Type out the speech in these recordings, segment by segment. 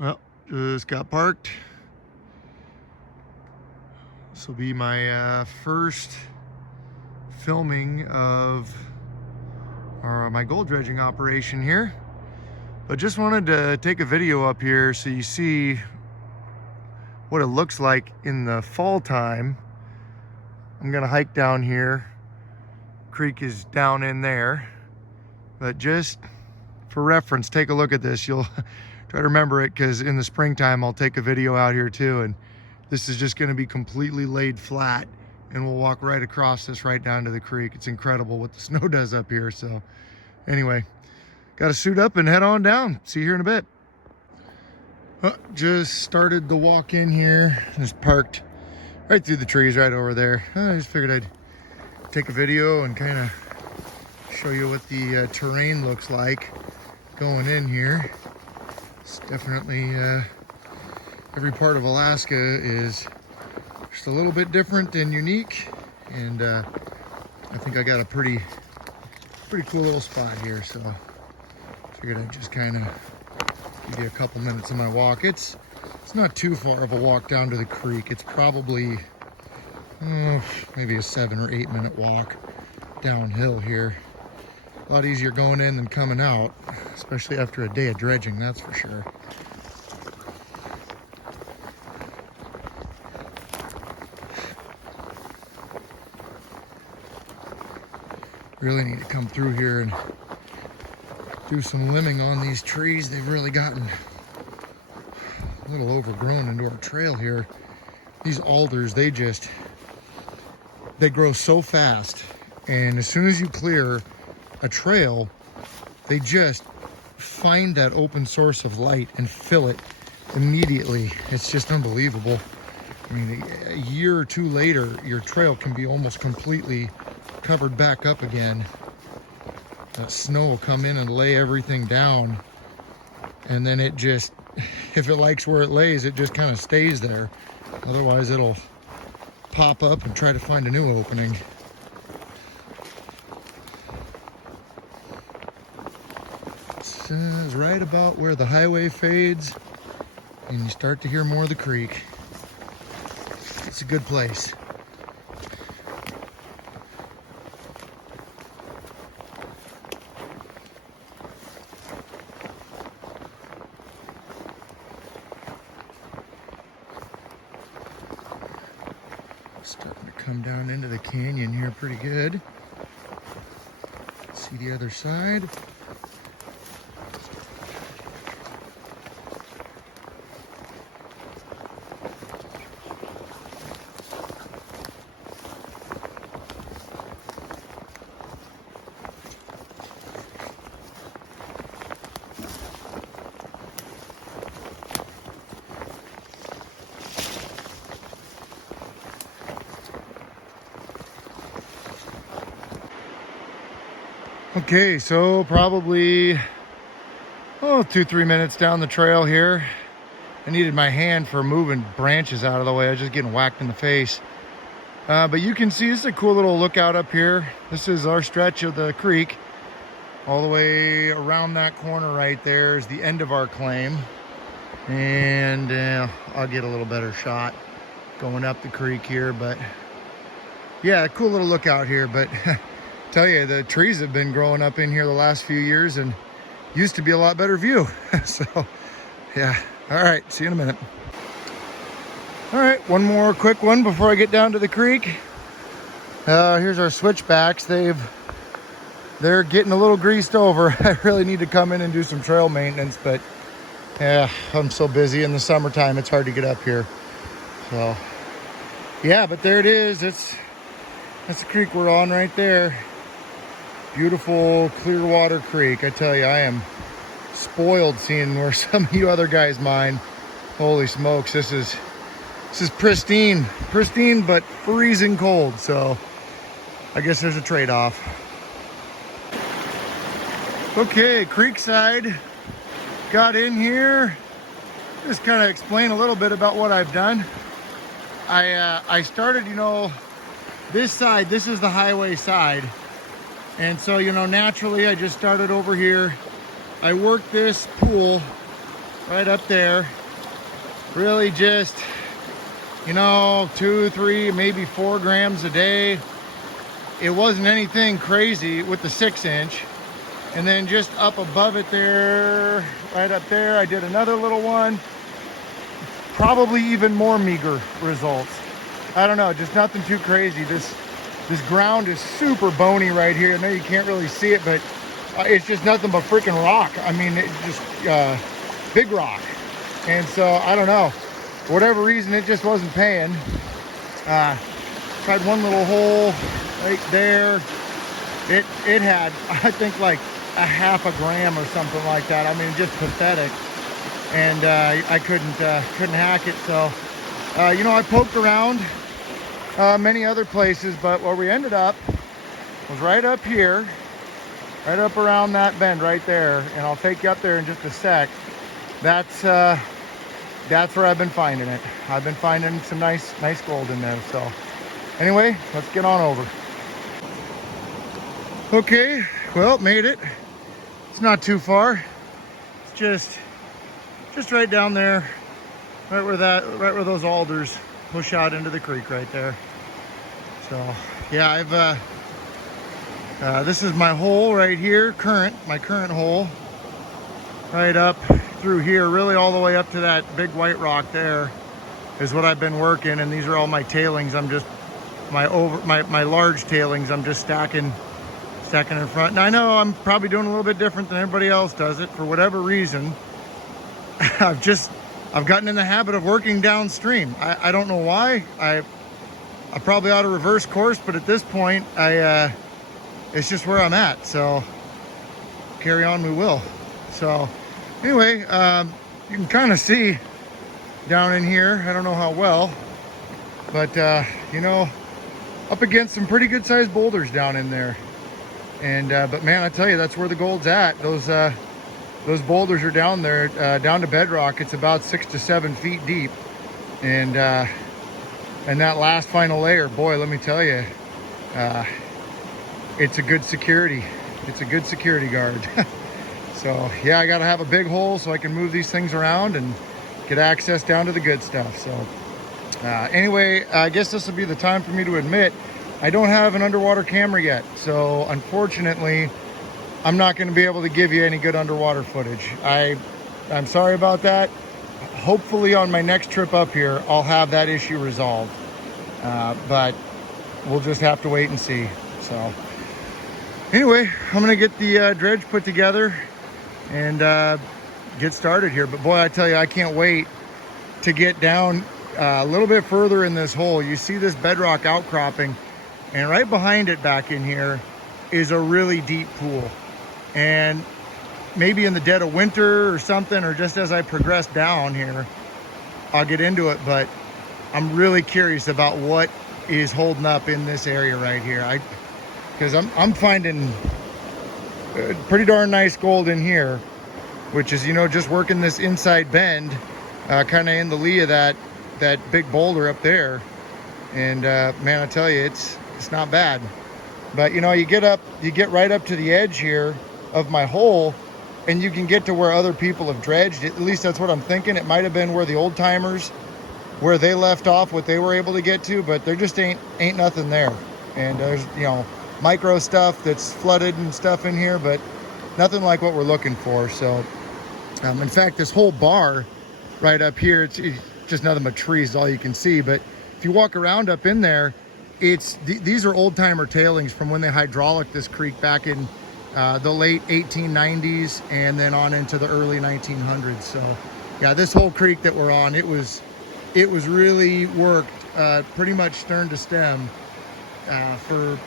Well, just got parked. This will be my first filming of my gold dredging operation here. But just wanted to take a video up here so you see what it looks like in the fall time. I'm gonna hike down here. Creek is down in there. But just for reference, take a look at this. You'll try to remember it, because in the springtime I'll take a video out here too, and this is just going to be completely laid flat, and we'll walk right across this right down to the creek. It's incredible what the snow does up here. So anyway, got to suit up and head on down. See you here in a bit. Just started the walk in here. Just parked right through the trees right over there. I just figured I'd take a video and kind of show you what the terrain looks like going in here. It's definitely every part of Alaska is just a little bit different and unique, and I think I got a pretty cool little spot here, so figured I'd just kind of give you a couple minutes of my walk. It's not too far of a walk down to the creek. It's probably maybe a 7 or 8 minute walk downhill here. A lot easier going in than coming out, especially after a day of dredging, that's for sure. Really need to come through here and do some limbing on these trees. They've really gotten a little overgrown into our trail here. These alders, they grow so fast, and as soon as you clear a trail, they just find that open source of light and fill it immediately. It's just unbelievable. I mean, a year or two later, your trail can be almost completely covered back up again. That snow will come in and lay everything down, and then it just, if it likes where it lays, it just kind of stays there. Otherwise, it'll pop up and try to find a new opening. This is right about where the highway fades and you start to hear more of the creek. It's a good place. Starting to come down into the canyon here pretty good. See the other side. Okay, so probably 2-3 minutes down the trail here. I needed my hand for moving branches out of the way. I was just getting whacked in the face. But you can see this is a cool little lookout up here. This is our stretch of the creek. All the way around that corner right there is the end of our claim. And I'll get a little better shot going up the creek here. But yeah, cool little lookout here. But tell you, the trees have been growing up in here the last few years, and used to be a lot better view. So yeah, all right, see you in a minute. All right, one more quick one before I get down to the creek. Here's our switchbacks. They're getting a little greased over. I really need to come in and do some trail maintenance, but yeah, I'm so busy in the summertime, it's hard to get up here. So yeah, but there it is. That's the creek we're on right there. Beautiful Clearwater Creek. I tell you, I am spoiled seeing where some of you other guys mine. Holy smokes, this is pristine, but freezing cold. So I guess there's a trade-off. Okay, Creekside. Got in here. Just kind of explain a little bit about what I've done. I started, this side, this is the highway side. And so, naturally I just started over here. I worked this pool right up there. Really just, you know, 2, 3, maybe 4 grams a day. It wasn't anything crazy with the 6-inch. And then just up above it there, right up there, I did another little one. Probably even more meager results. I don't know, just nothing too crazy. This ground is super bony right here. I know you can't really see it, but it's just nothing but freaking rock. I mean, it just big rock. And so I don't know, for whatever reason, it just wasn't paying. Tried one little hole right there. It had, I think, like a half a gram or something like that. I mean, just pathetic. And I couldn't hack it. So you know, I poked around many other places, but where we ended up was right up here, right up around that bend right there. And I'll take you up there in just a sec. That's where I've been finding it. I've been finding some nice gold in there. So anyway, let's get on over. Okay, well, made it. It's not too far. It's just right down there, right where those alders push out into the creek right there. So yeah, I've this is my hole right here, my current hole, right up through here, really all the way up to that big white rock there is what I've been working. And these are all my tailings. I'm just my large tailings. I'm just stacking in front. And I know I'm probably doing a little bit different than everybody else does it. For whatever reason, I've gotten in the habit of working downstream. I don't know why. I probably ought to reverse course, but at this point, it's just where I'm at. So carry on we will. So anyway, you can kind of see down in here. I don't know how well, but you know, up against some pretty good sized boulders down in there. And but man, I tell you, that's where the gold's at. Those boulders are down there, down to bedrock. It's about 6 to 7 feet deep, and that last final layer, boy, let me tell you, it's a good security. It's a good security guard. So yeah, I got to have a big hole so I can move these things around and get access down to the good stuff. So anyway, I guess this will be the time for me to admit I don't have an underwater camera yet. So unfortunately, I'm not going to be able to give you any good underwater footage. I'm sorry about that. Hopefully on my next trip up here, I'll have that issue resolved. But we'll just have to wait and see. So anyway, I'm going to get the dredge put together and get started here. But boy, I tell you, I can't wait to get down a little bit further in this hole. You see this bedrock outcropping, and right behind it back in here is a really deep pool. And maybe in the dead of winter or something, or just as I progress down here, I'll get into it. But I'm really curious about what is holding up in this area right here. Because I'm finding pretty darn nice gold in here, which is, you know, just working this inside bend, kind of in the lee of that big boulder up there. And man, I tell you, it's not bad. But you know, you get right up to the edge here of my hole, and you can get to where other people have dredged. At least that's what I'm thinking. It might have been where the old timers, where they left off, what they were able to get to, but there just ain't nothing there. And there's, you know, micro stuff that's flooded and stuff in here, but nothing like what we're looking for. So in fact, this whole bar right up here, it's just nothing but trees, all you can see. But if you walk around up in there, these are old timer tailings from when they hydraulic this creek back in the late 1890s and then on into the early 1900s. So yeah, this whole creek that we're on, it was really worked pretty much stern to stem for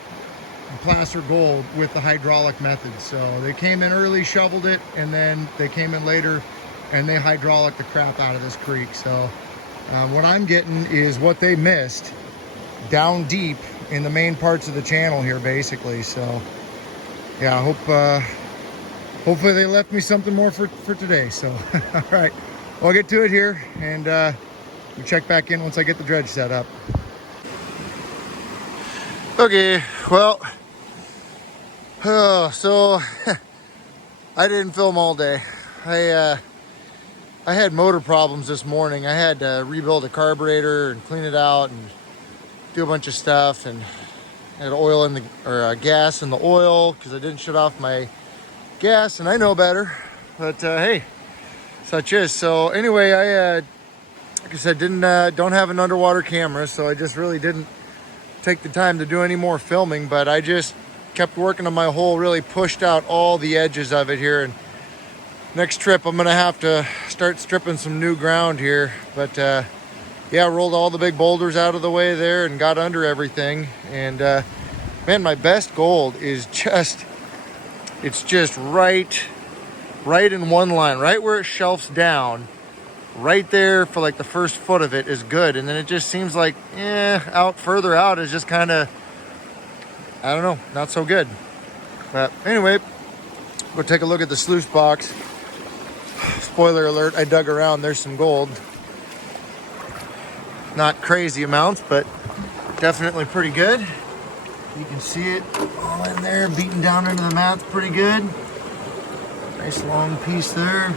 placer gold with the hydraulic method. So they came in early, shoveled it, and then they came in later and they hydraulic the crap out of this creek. So what I'm getting is what they missed down deep in the main parts of the channel here, basically. So yeah, I hope hopefully they left me something more for today. So all right, well, I'll get to it here, and we'll check back in once I get the dredge set up. Okay, well, so I didn't film all day. I I had motor problems this morning. I had to rebuild a carburetor and clean it out and do a bunch of stuff, and I had oil in the, or gas in the oil because I didn't shut off my gas, and I know better, but hey, such is. So anyway, I like I said, don't have an underwater camera, so I just really didn't take the time to do any more filming, but I just kept working on my hole, really pushed out all the edges of it here. And next trip I'm gonna have to start stripping some new ground here, but yeah, rolled all the big boulders out of the way there and got under everything. And man, my best gold is just, it's just right in one line, right where it shelves down. Right there for like the first foot of it is good, and then it just seems like out further out is just kind of, I don't know, not so good. But anyway, we'll take a look at the sluice box. Spoiler alert, I dug around, there's some gold. Not crazy amounts, but definitely pretty good. You can see it all in there, beaten down into the mat, pretty good. Nice long piece there.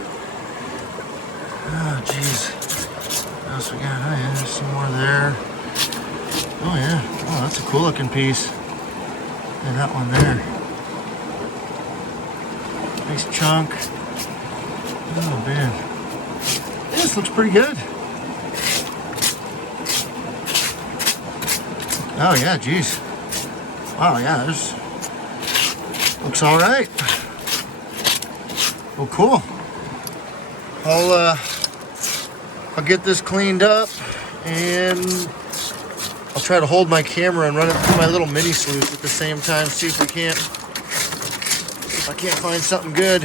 Oh, jeez. What else we got? Oh, yeah, there's some more there. Oh, yeah. Oh, that's a cool looking piece. And that one there. Nice chunk. Oh, man. Yeah, this looks pretty good. Oh, yeah, geez. Wow, yeah, this looks all right. Well, cool. I'll get this cleaned up, and I'll try to hold my camera and run it through my little mini sluice at the same time. See if I can't find something good.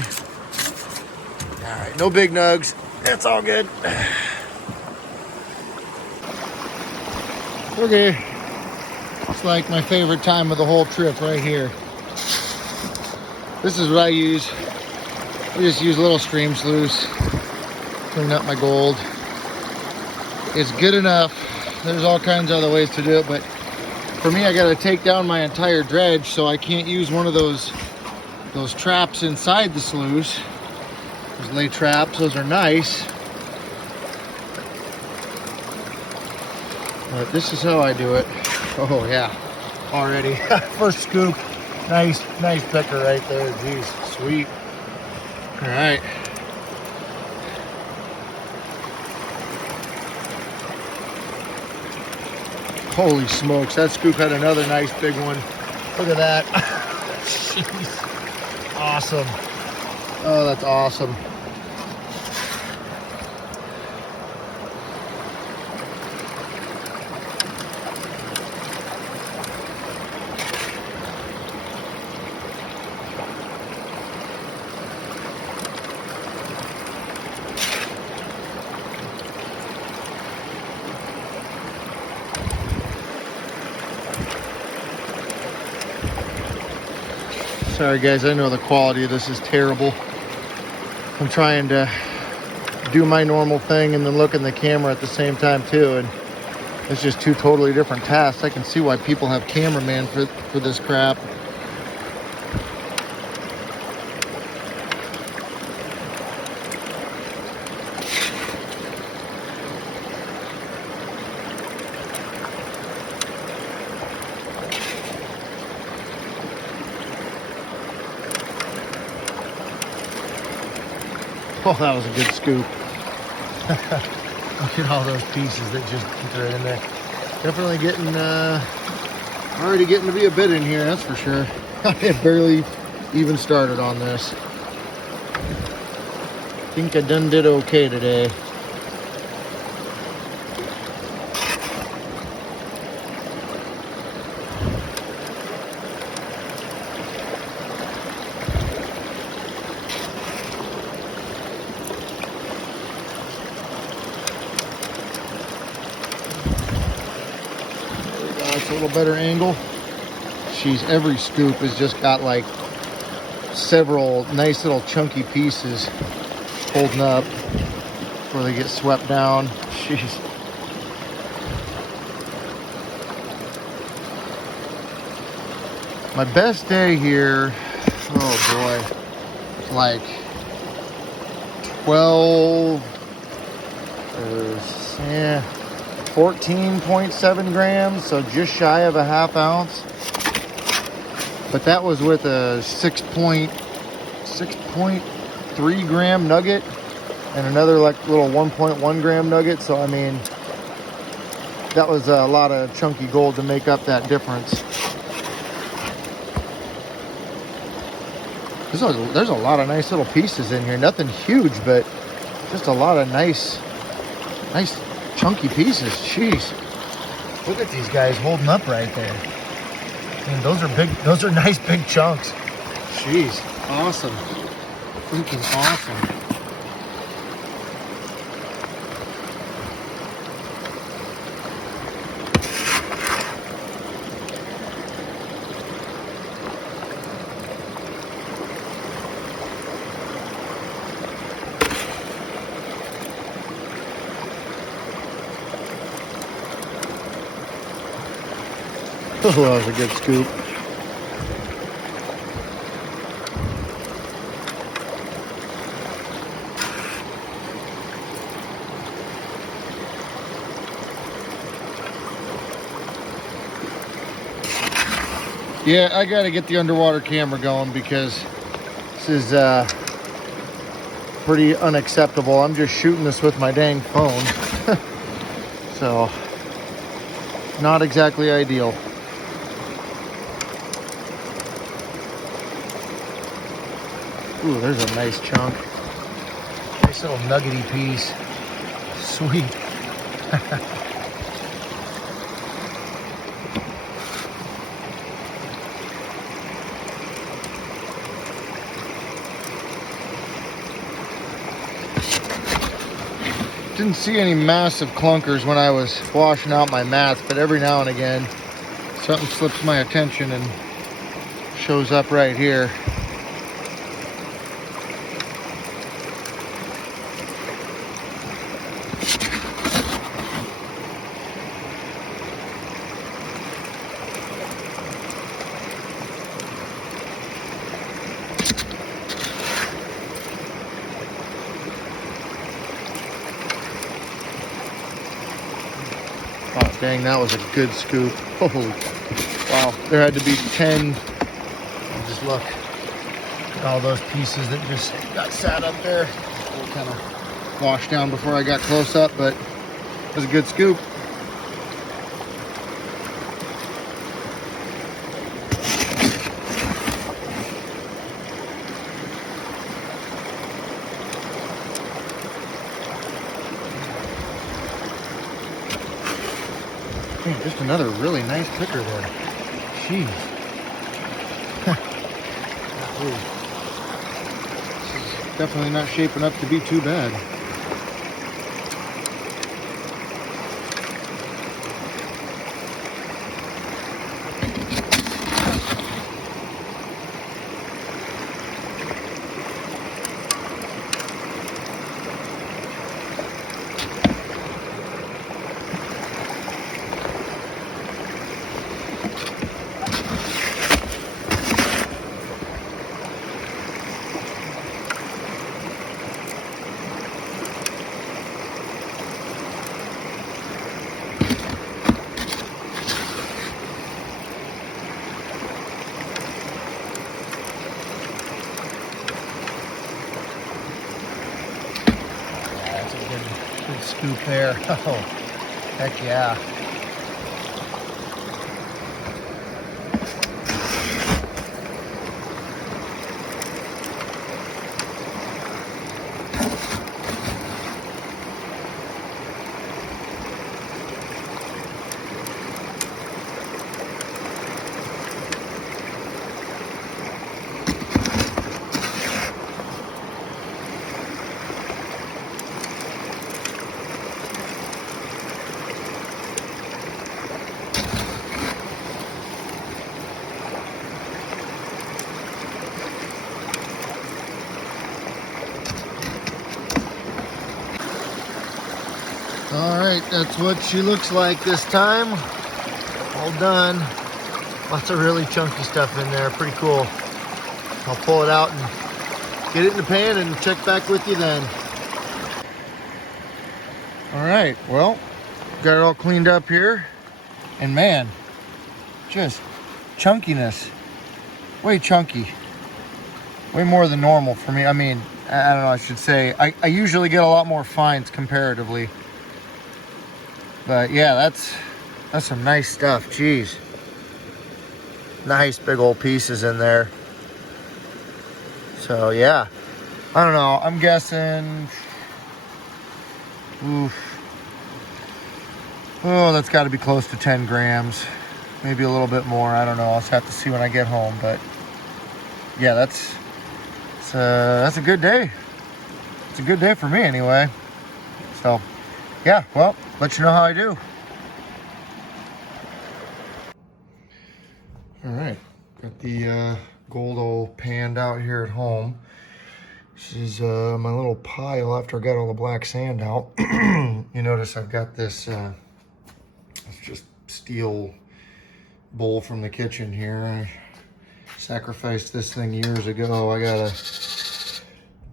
All right, no big nugs. That's all good. Okay, it's like my favorite time of the whole trip right here. This is what I use. I just use a little stream sluice. Clean up my gold. It's good enough. There's all kinds of other ways to do it, but for me, I got to take down my entire dredge, so I can't use one of those traps inside the sluice. Those lay traps, those are nice. But this is how I do it. Oh yeah, already. First scoop. Nice picker right there. Jeez, sweet. All right. Holy smokes, that scoop had another nice big one. Look at that. Jeez. Awesome. Oh, that's awesome. Sorry guys, I know the quality of this is terrible. I'm trying to do my normal thing and then look in the camera at the same time too, and it's just two totally different tasks. I can see why people have cameraman for this crap. Oh, that was a good scoop. Look at all those pieces that just are in there. Definitely already getting to be a bit in here, that's for sure. I had barely even started on this. I think I done did okay today. A little better angle. Jeez, every scoop has just got like several nice little chunky pieces holding up before they get swept down. Jeez. My best day here, oh boy, like 12, There's 14.7 grams, so just shy of a half ounce. But that was with a 6.3 gram nugget and another like little 1.1 gram nugget. So I mean, that was a lot of chunky gold to make up that difference. There's a lot of nice little pieces in here. Nothing huge, but just a lot of nice chunky pieces. Jeez. Look at these guys holding up right there. I mean, those are big, those are nice big chunks. Jeez. Awesome. Freaking awesome. Oh, that was a good scoop. Yeah, I gotta get the underwater camera going because this is pretty unacceptable. I'm just shooting this with my dang phone. So, not exactly ideal. Ooh, there's a nice chunk. Nice little nuggety piece. Sweet. Didn't see any massive clunkers when I was washing out my mats, but every now and again, something slips my attention and shows up right here. Oh, dang, that was a good scoop. Oh, wow. There had to be 10. Oh, just look at all those pieces that just got sat up there. We'll kind of wash down before I got close up, but it was a good scoop. Man, just another really nice picker there. Jeez. This is definitely not shaping up to be too bad. Good scoop there. Oh, heck yeah. All right, that's what she looks like this time. All done. Lots of really chunky stuff in there. Pretty cool. I'll pull it out and get it in the pan and check back with you then. All right, well, got it all cleaned up here. And man, just chunkiness, way chunky. Way more than normal for me. I mean, I don't know, I should say, I usually get a lot more fines comparatively. But yeah, that's some nice stuff, jeez. Nice big old pieces in there. So yeah, I don't know, I'm guessing, oof. Oh, that's gotta be close to 10 grams. Maybe a little bit more, I don't know, I'll just have to see when I get home, but yeah, that's a good day. It's a good day for me anyway. So yeah, well, let you know how I do. All right, got the gold all panned out here at home. This is my little pile after I got all the black sand out. You notice I've got this it's just steel bowl from the kitchen here. I sacrificed this thing years ago.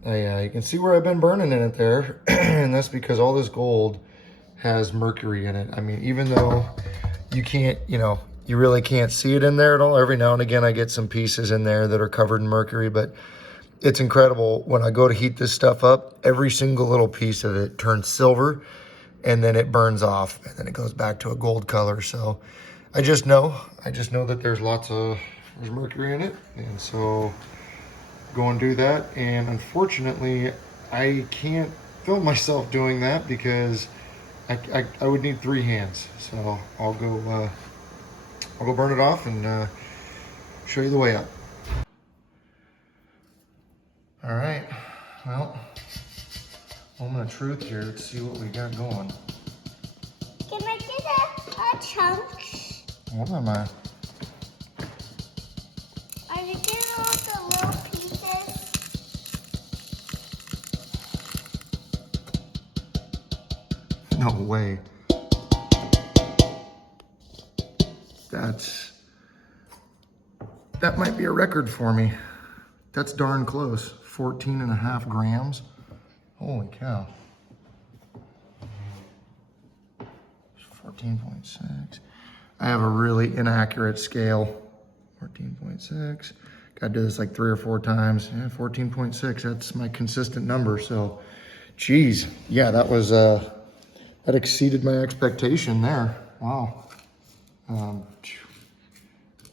You can see where I've been burning in it there. And that's because all this gold has mercury in it. I mean, even though you can't, you really can't see it in there at all. Every now and again, I get some pieces in there that are covered in mercury, but it's incredible. When I go to heat this stuff up, every single little piece of it turns silver and then it burns off and then it goes back to a gold color. So I just know that there's there's mercury in it. And so go and do that. And unfortunately, I can't film myself doing that because I would need 3 hands. So I'll go burn it off and show you the way up. All right, well, moment of truth here. Let's see what we got going. Can I get a chunk? What am I? Are you getting all the little pieces? No way. That might be a record for me. That's darn close. 14.5 grams. Holy cow. 14.6. I have a really inaccurate scale. 14.6. Gotta do this like 3 or 4 times. Yeah, 14.6. That's my consistent number. So, geez. Yeah, that was, that exceeded my expectation there. Wow.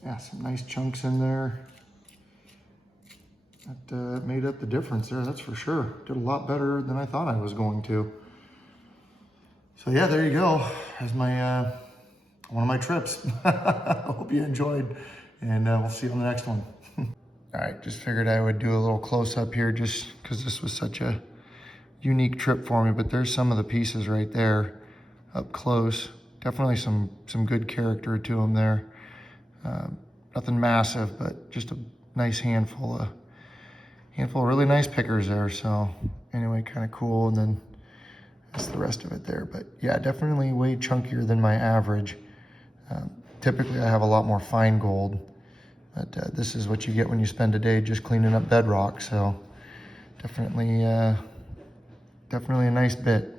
Yeah, some nice chunks in there. That made up the difference there, that's for sure. Did a lot better than I thought I was going to. So yeah, there you go. There's my one of my trips. I hope you enjoyed, and we'll see you on the next one. All right, just figured I would do a little close up here just because this was such a unique trip for me, but there's some of the pieces right there up close. Definitely some good character to them there. Nothing massive, but just a nice handful of really nice pickers there. So anyway, kind of cool. And then that's the rest of it there. But yeah, definitely way chunkier than my average. Typically I have a lot more fine gold, but this is what you get when you spend a day just cleaning up bedrock. So definitely a nice bit.